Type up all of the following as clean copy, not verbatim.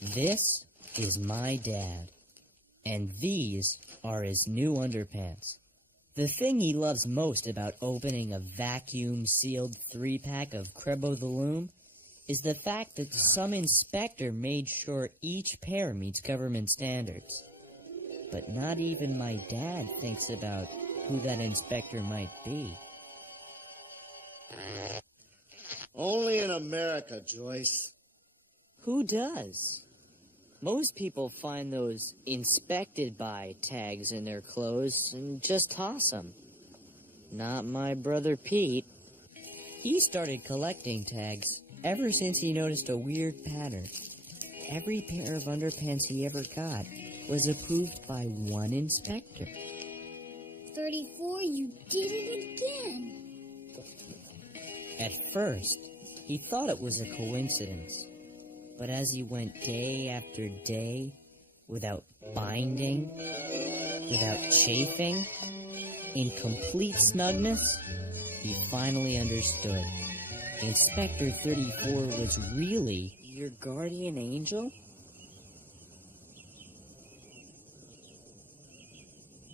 This is my dad, and these are his new underpants. The thing he loves most about opening a vacuum-sealed 3-pack of Crebo the Loom is the fact that some inspector made sure each pair meets government standards. But not even my dad thinks about who that inspector might be. Only in America, Joyce. Who does? Most people find those inspected by tags in their clothes and just toss them. Not my brother Pete. He started collecting tags ever since he noticed a weird pattern. Every pair of underpants he ever got was approved by one inspector. 34, you did it again. At first, he thought it was a coincidence. But as he went day after day, without binding, without chafing, in complete snugness, he finally understood. Inspector 34 was really your guardian angel?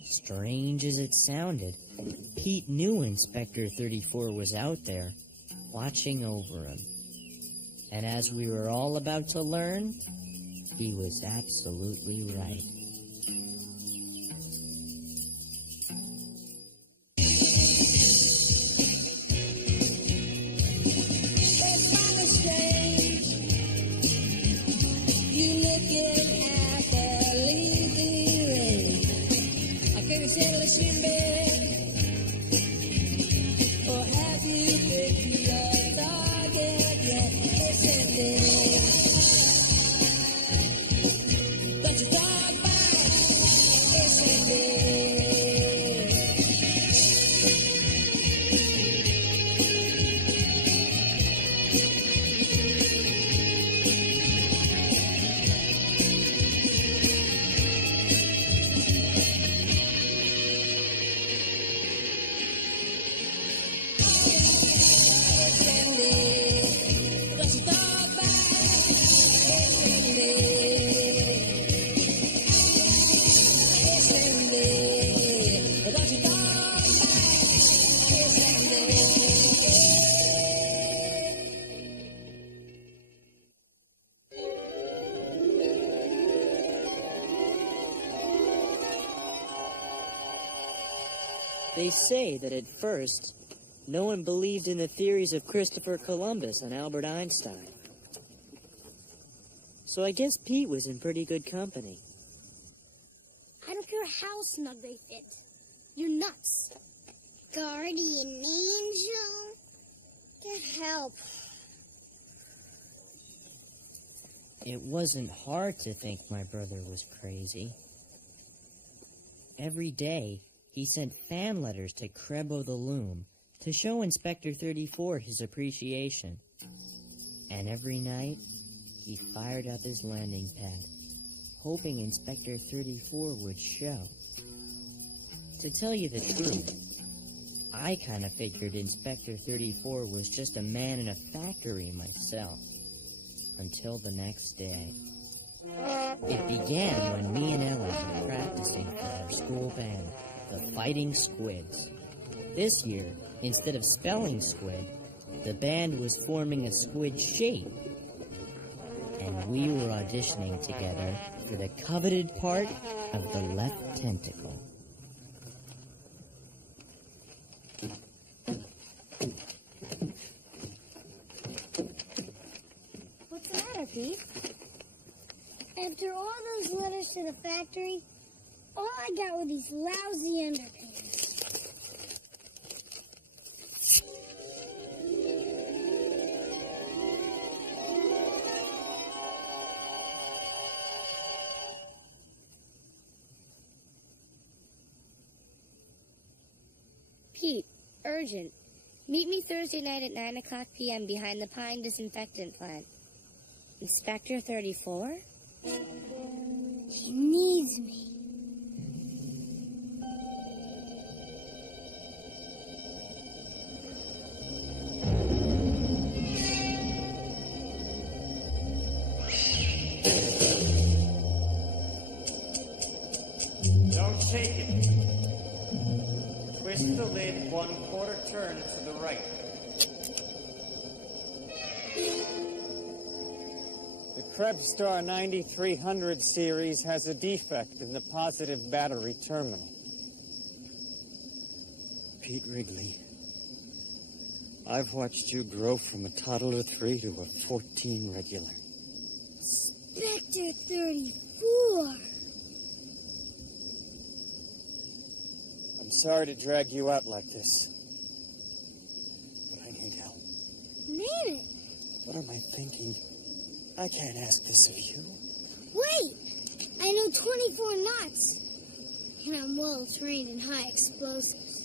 Strange as it sounded, Pete knew Inspector 34 was out there, watching over him. And as we were all about to learn, he was absolutely right. They say that at first, no one believed in the theories of Christopher Columbus and Albert Einstein. So I guess Pete was in pretty good company. I don't care how snug they fit. You're nuts. Guardian angel? Get help. It wasn't hard to think my brother was crazy. Every day, he sent fan letters to Crebo the Loom to show Inspector 34 his appreciation. And every night, he fired up his landing pad, hoping Inspector 34 would show. To tell you the truth, I kind of figured Inspector 34 was just a man in a factory myself, until the next day. It began when me and Ellen were practicing for our school band, the Fighting Squids. This year, instead of spelling squid, the band was forming a squid shape. And we were auditioning together for the coveted part of the left tentacle. What's the matter, Pete? After all those letters to the factory, all I got were these lousy underpants. Pete, urgent. Meet me Thursday night at 9 o'clock p.m. behind the Pine Disinfectant Plant. Inspector 34? He needs me. Don't shake it. Twist the lid 1/4 turn to the right. The Krebs Star 9300 series has a defect in the positive battery terminal. Pete Wrigley, I've watched you grow from a toddler 3 to a 14 regular. Spectre 34. I'm sorry to drag you out like this, but I need help. Name it. What am I thinking? I can't ask this of you. Wait. I know 24 knots. And I'm well trained in high explosives.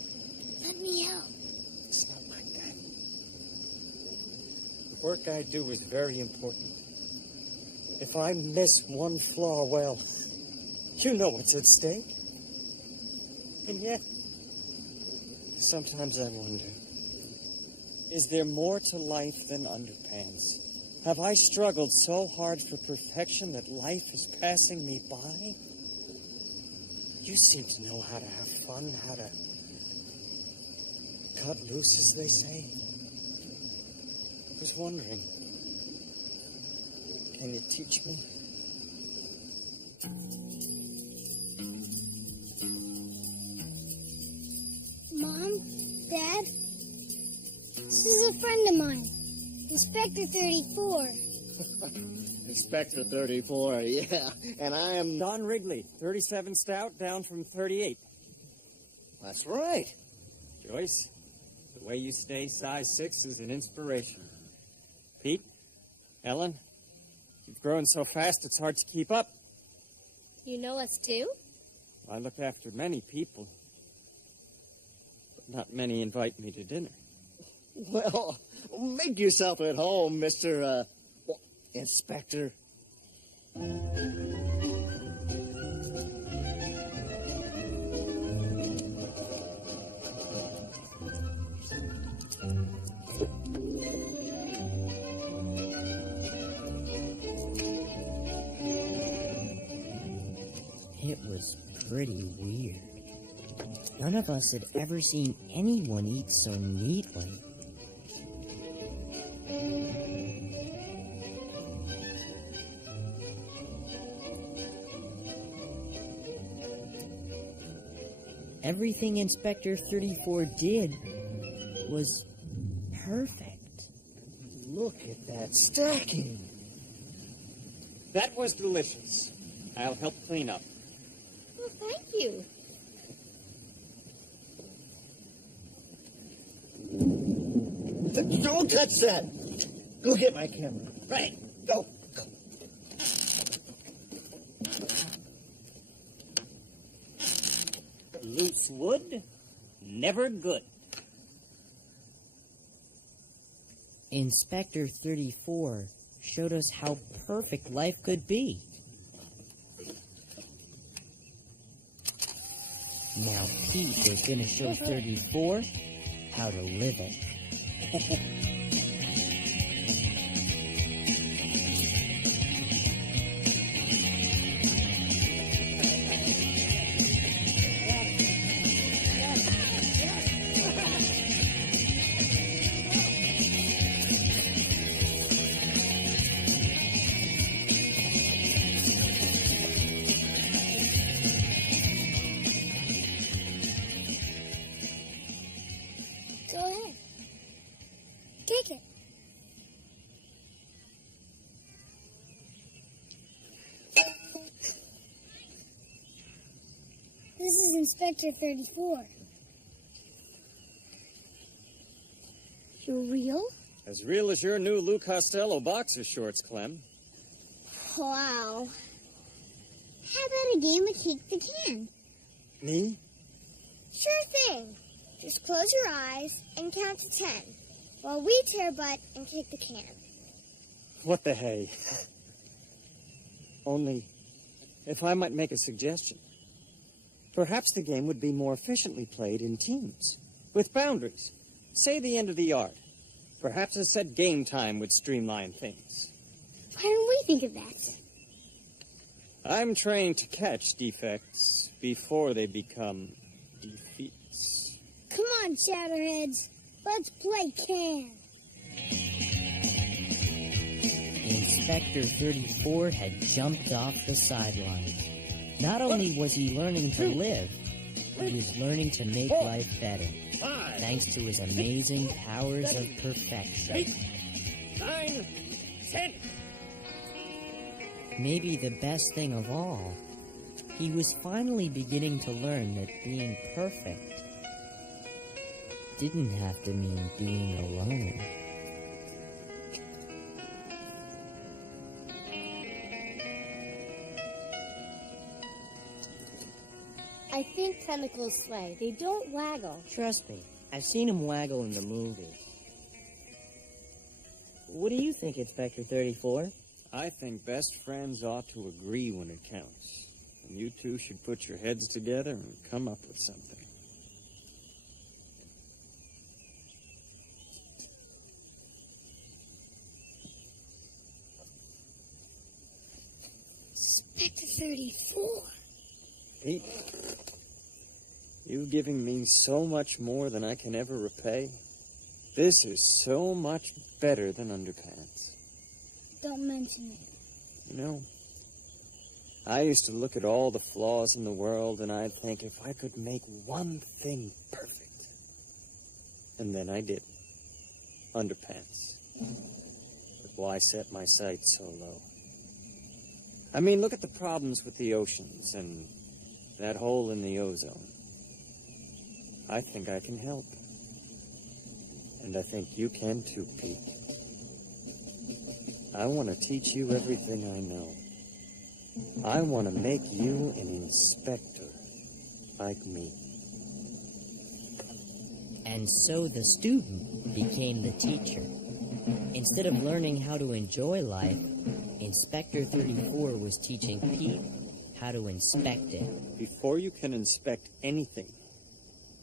Let me help. It's not like that. The work I do is very important. If I miss one flaw, well, you know what's at stake. And yet, sometimes I wonder, is there more to life than underpants? Have I struggled so hard for perfection that life is passing me by? You seem to know how to have fun, how to cut loose, as they say. I was wondering, can you teach me? Mom, Dad, this is a friend of mine, Inspector 34. Inspector 34, yeah. And I am... Don Wrigley, 37 stout, down from 38. That's right. Joyce, the way you stay size 6 is an inspiration. Pete, Ellen, you've grown so fast it's hard to keep up. You know us too? I look after many people, but not many invite me to dinner. Well, make yourself at home, Mr. Inspector. It was pretty weird. None of us had ever seen anyone eat so neatly. Everything Inspector 34 did was perfect. Look at that stacking. That was delicious. I'll help clean up. Well, thank you. Don't touch that. Go get my camera. Right. Go. Loose wood, never good. Inspector 34 showed us how perfect life could be. Now Pete is gonna show 34 how to live it. Go ahead. Take it. This is Inspector 34. You're real? As real as your new Lou Costello boxer shorts, Clem. Wow. How about a game of kick the can? Me? Sure thing. Just close your eyes and count to 10 while we tear butt and kick the can. What the hey? Only, if I might make a suggestion, perhaps the game would be more efficiently played in teams, with boundaries. Say the end of the yard. Perhaps a set game time would streamline things. Why don't we think of that? I'm trained to catch defects before they become defeats. Come on, Chatterheads. Let's play can. Inspector 34 had jumped off the sidelines. Not only was he learning to live, he was learning to make life better, thanks to his amazing powers of perfection. 8, 9, 10. Maybe the best thing of all, he was finally beginning to learn that being perfect didn't have to mean being alone. I think tentacles slay. They don't waggle. Trust me, I've seen him waggle in the movies. What do you think, Inspector 34? I think best friends ought to agree when it counts. And you two should put your heads together and come up with something. Inspector 34. Pete, you've given me so much more than I can ever repay. This is so much better than underpants. Don't mention it. You know, I used to look at all the flaws in the world and I'd think if I could make one thing perfect. And then I did. Underpants. But why set my sights so low? I mean, look at the problems with the oceans and that hole in the ozone. I think I can help. And I think you can too, Pete. I want to teach you everything I know. I want to make you an inspector like me. And so the student became the teacher. Instead of learning how to enjoy life, Inspector 34 was teaching Pete how to inspect it. Before you can inspect anything,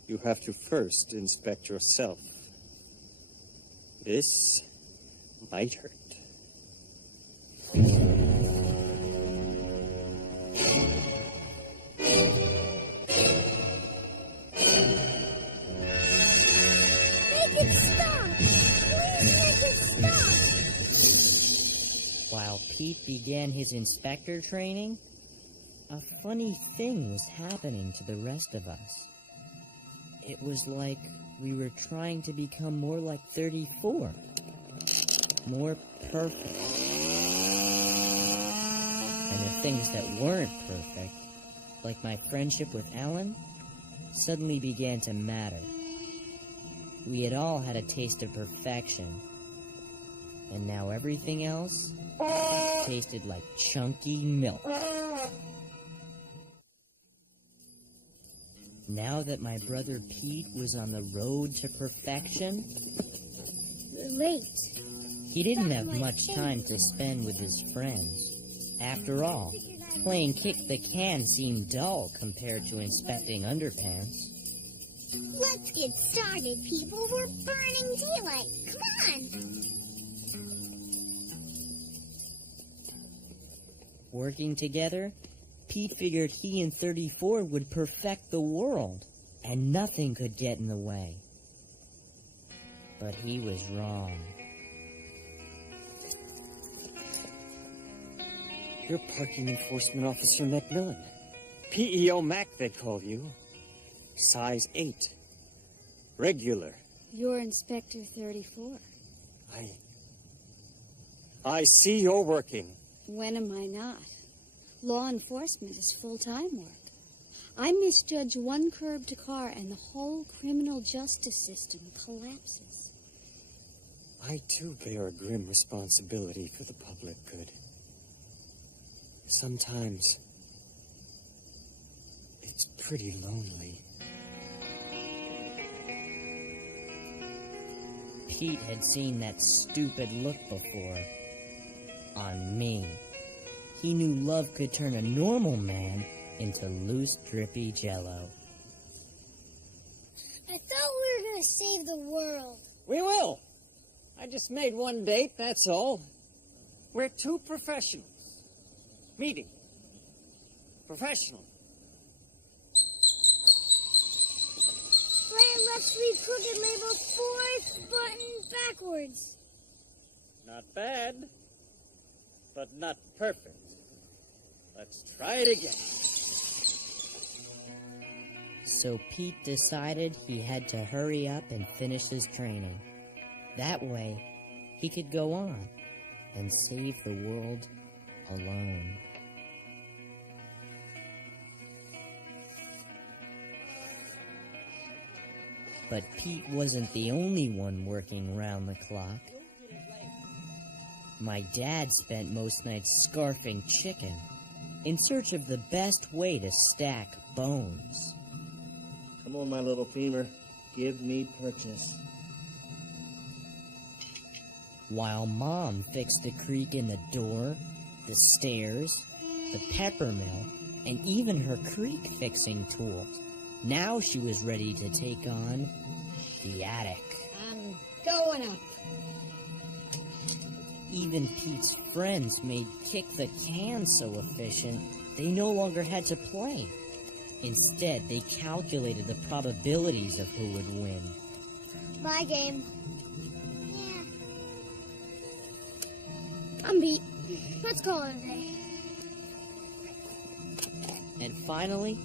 you have to first inspect yourself. This might hurt. Make it stop! Please make it stop! While Pete began his inspector training, a funny thing was happening to the rest of us. It was like we were trying to become more like 34. More perfect. And the things that weren't perfect, like my friendship with Alan, suddenly began to matter. We had all had a taste of perfection, and now everything else tasted like chunky milk. Now that my brother Pete was on the road to perfection, You're late. he didn't have much time to spend with his friends. After all, playing kick the can seemed dull compared to inspecting underpants. Let's get started, people. We're burning daylight. Come on. Working together, Pete figured he and 34 would perfect the world, and nothing could get in the way. But he was wrong. You're Parking Enforcement Officer Macmillan. PEO Mac, they call you. Size 8. Regular. You're Inspector 34. I see you're working. When am I not? Law enforcement is full-time work. I misjudge one curb to car and the whole criminal justice system collapses. I, too, bear a grim responsibility for the public good. Sometimes, it's pretty lonely. Pete had seen that stupid look before. On me. He knew love could turn a normal man into loose, drippy jello. I thought we were going to save the world. We will. I just made one date, that's all. We're two professionals. Meeting. Professional. Right and left sleeve crooked label, fourth button backwards. Not bad, but not perfect. Let's try it again. So Pete decided he had to hurry up and finish his training. That way, he could go on and save the world alone. But Pete wasn't the only one working round the clock. My dad spent most nights scarfing chicken in search of the best way to stack bones. Come on, my little femur. Give me purchase. While Mom fixed the creak in the door, the stairs, the peppermill, and even her creak fixing tools. Now she was ready to take on the attic. I'm going up. Even Pete's friends made kick the can so efficient, they no longer had to play. Instead, they calculated the probabilities of who would win. My game. Yeah. I'm beat. Let's call it a day. And finally,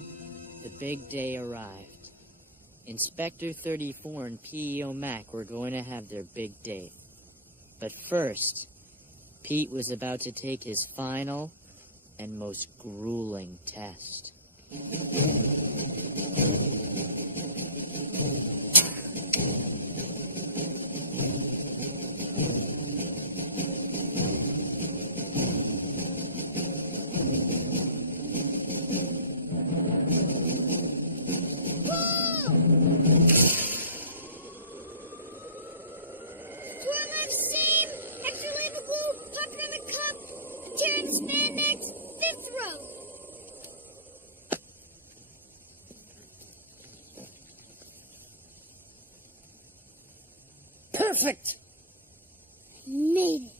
the big day arrived. Inspector 34 and PEO Mac were going to have their big date. But first, Pete was about to take his final and most grueling test. Perfect! Made it.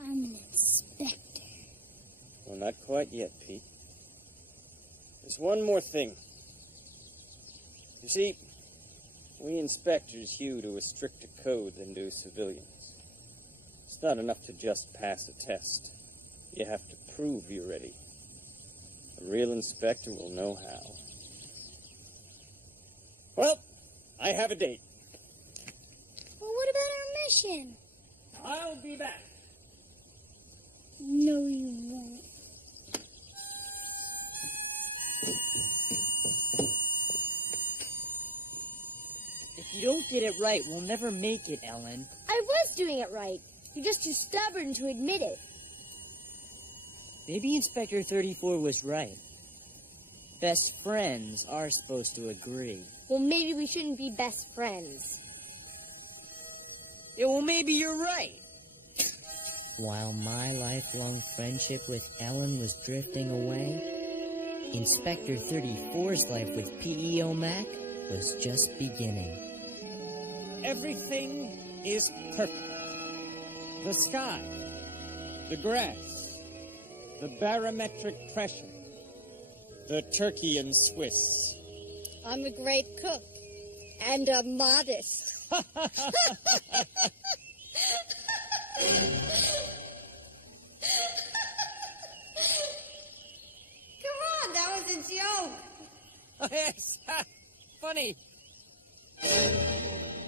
I'm an inspector. Well, not quite yet, Pete. There's one more thing. You see, we inspectors hew to a stricter code than do civilians. It's not enough to just pass a test. You have to prove you're ready. A real inspector will know how. Well, I have a date. Well, what about our mission? I'll be back. No, you won't. If you don't get it right, we'll never make it, Ellen. I was doing it right. You're just too stubborn to admit it. Maybe Inspector 34 was right. Best friends are supposed to agree. Well, maybe we shouldn't be best friends. Yeah, well, maybe you're right. While my lifelong friendship with Ellen was drifting away, Inspector 34's life with PEO Mac was just beginning. Everything is perfect. The sky, the grass, the barometric pressure, the turkey and Swiss. I'm a great cook and a modest. Come on, that was a joke. Yes, funny.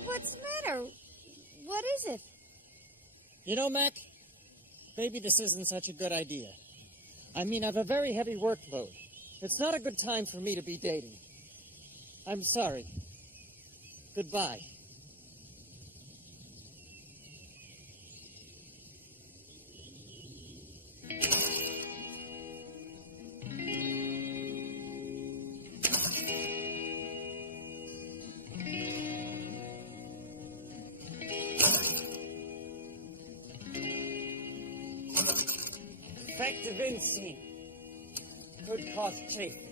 What's the matter? What is it? You know, Mac, maybe this isn't such a good idea. I mean, I've a very heavy workload. It's not a good time for me to be dating. I'm sorry. Goodbye. Effective inseam could cause chafing.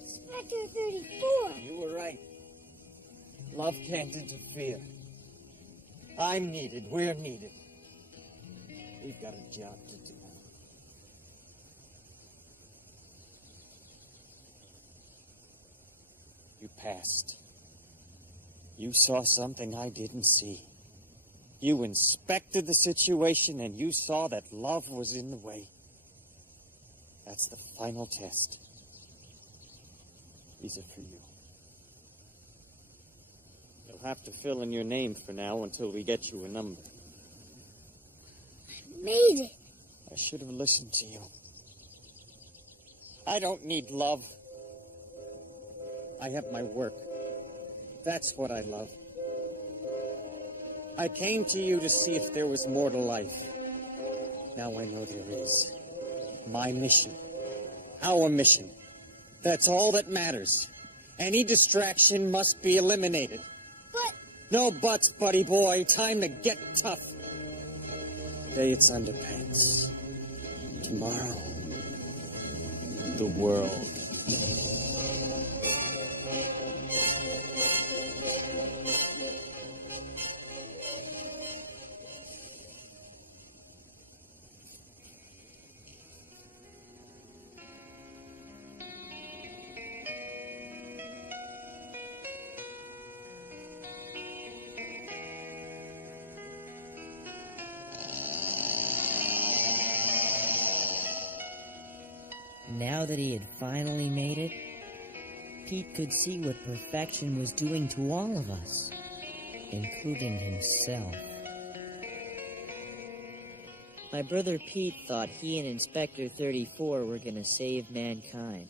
Inspector 34. You were right. Love can't interfere. I'm needed. We're needed. We've got a job to do. You passed. You saw something I didn't see. You inspected the situation and you saw that love was in the way. That's the final test. These are for you. You'll have to fill in your name for now until we get you a number. Made it. I should have listened to you. I don't need love. I have my work. That's what I love. I came to you to see if there was more to life. Now I know there is. My mission. Our mission. That's all that matters. Any distraction must be eliminated. But No buts, buddy boy. Time to get tough. Today it's underpants. Tomorrow, the world. Now that he had finally made it, Pete could see what perfection was doing to all of us, including himself. My brother Pete thought he and Inspector 34 were going to save mankind.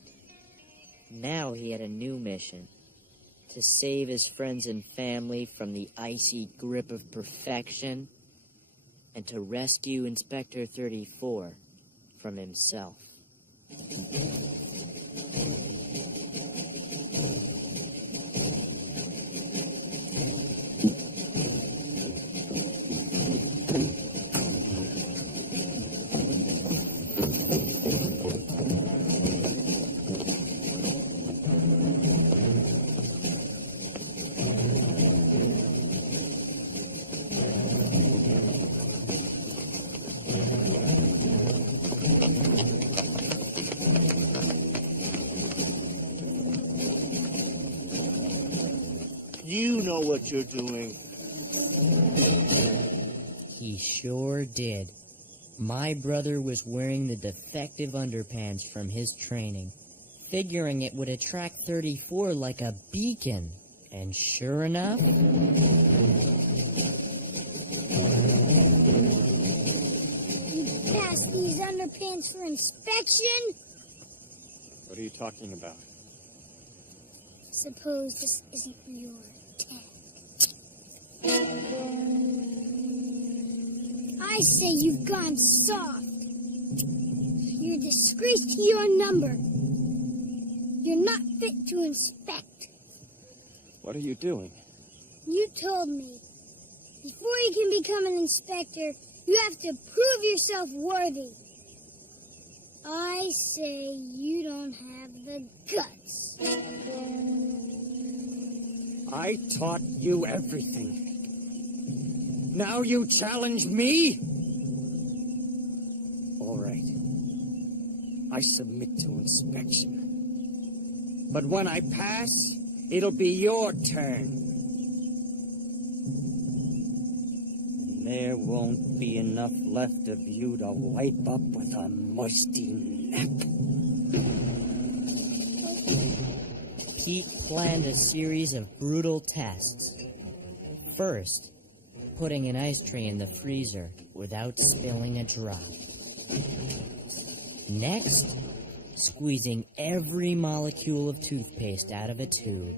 Now he had a new mission: to save his friends and family from the icy grip of perfection, and to rescue Inspector 34 from himself. You know what you're doing. He sure did. My brother was wearing the defective underpants from his training, figuring it would attract 34 like a beacon. And sure enough, you passed these underpants for inspection? What are you talking about? Suppose this isn't your tag. I say you've gone soft. You're a disgrace to your number. You're not fit to inspect. What are you doing? You told me. Before you can become an inspector, you have to prove yourself worthy. I say you don't have the guts. I taught you everything. Now you challenge me? All right. I submit to inspection. But when I pass, it'll be your turn. And there won't be enough left of you to wipe up with a moisty nap. Pete planned a series of brutal tests. First, putting an ice tray in the freezer without spilling a drop. Next, squeezing every molecule of toothpaste out of a tube.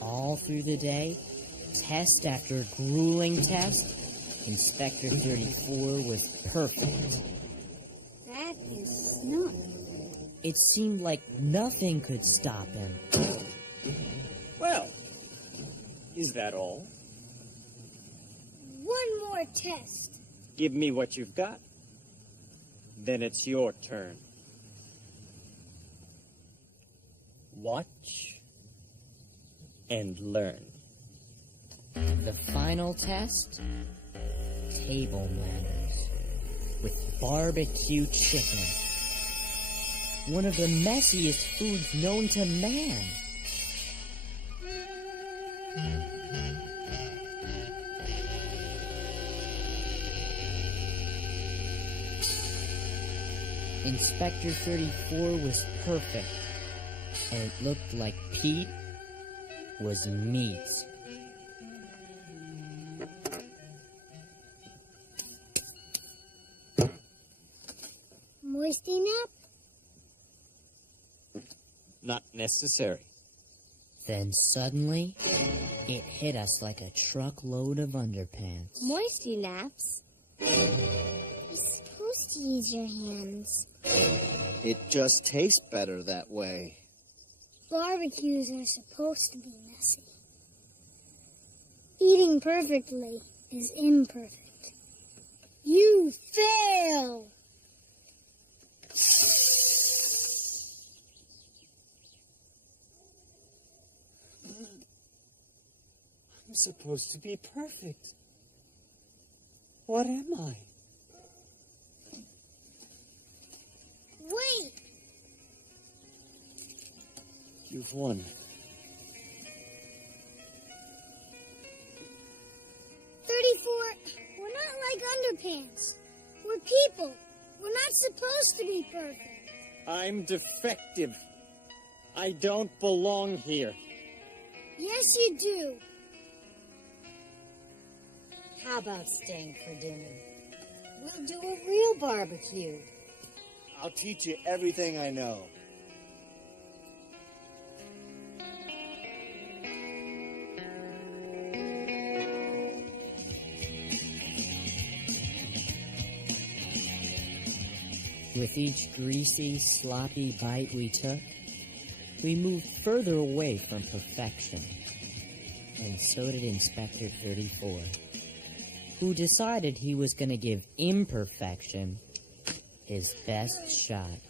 All through the day, test after grueling test, Inspector 34 was perfect. That is not. It seemed like nothing could stop him. Well, is that all? One more test. Give me what you've got. Then it's your turn. Watch and learn. The final test? Table manners. With barbecue chicken. One of the messiest foods known to man. Inspector 34 was perfect, and it looked like Pete was meat. Moisty nap? Not necessary. Then suddenly, it hit us like a truckload of underpants. Moisty naps? You're supposed to use your hands. It just tastes better that way. Barbecues are supposed to be messy. Eating perfectly is imperfect. You fail! I'm supposed to be perfect. What am I? Wait! You've won. 34, we're not like underpants. We're people. We're not supposed to be perfect. I'm defective. I don't belong here. Yes, you do. How about staying for dinner? We'll do a real barbecue. I'll teach you everything I know. With each greasy, sloppy bite we took, we moved further away from perfection. And so did Inspector 34, who decided he was going to give imperfection his best shot.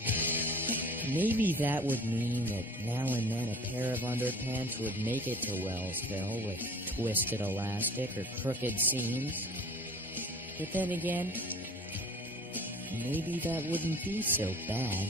Maybe that would mean that now and then a pair of underpants would make it to Wellsville with twisted elastic or crooked seams. But then again, maybe that wouldn't be so bad.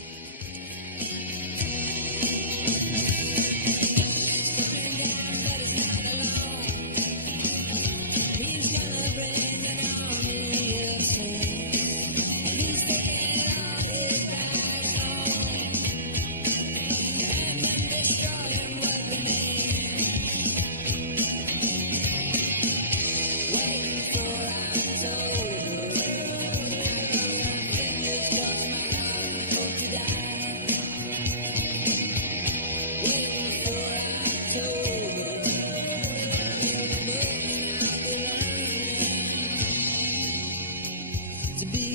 To be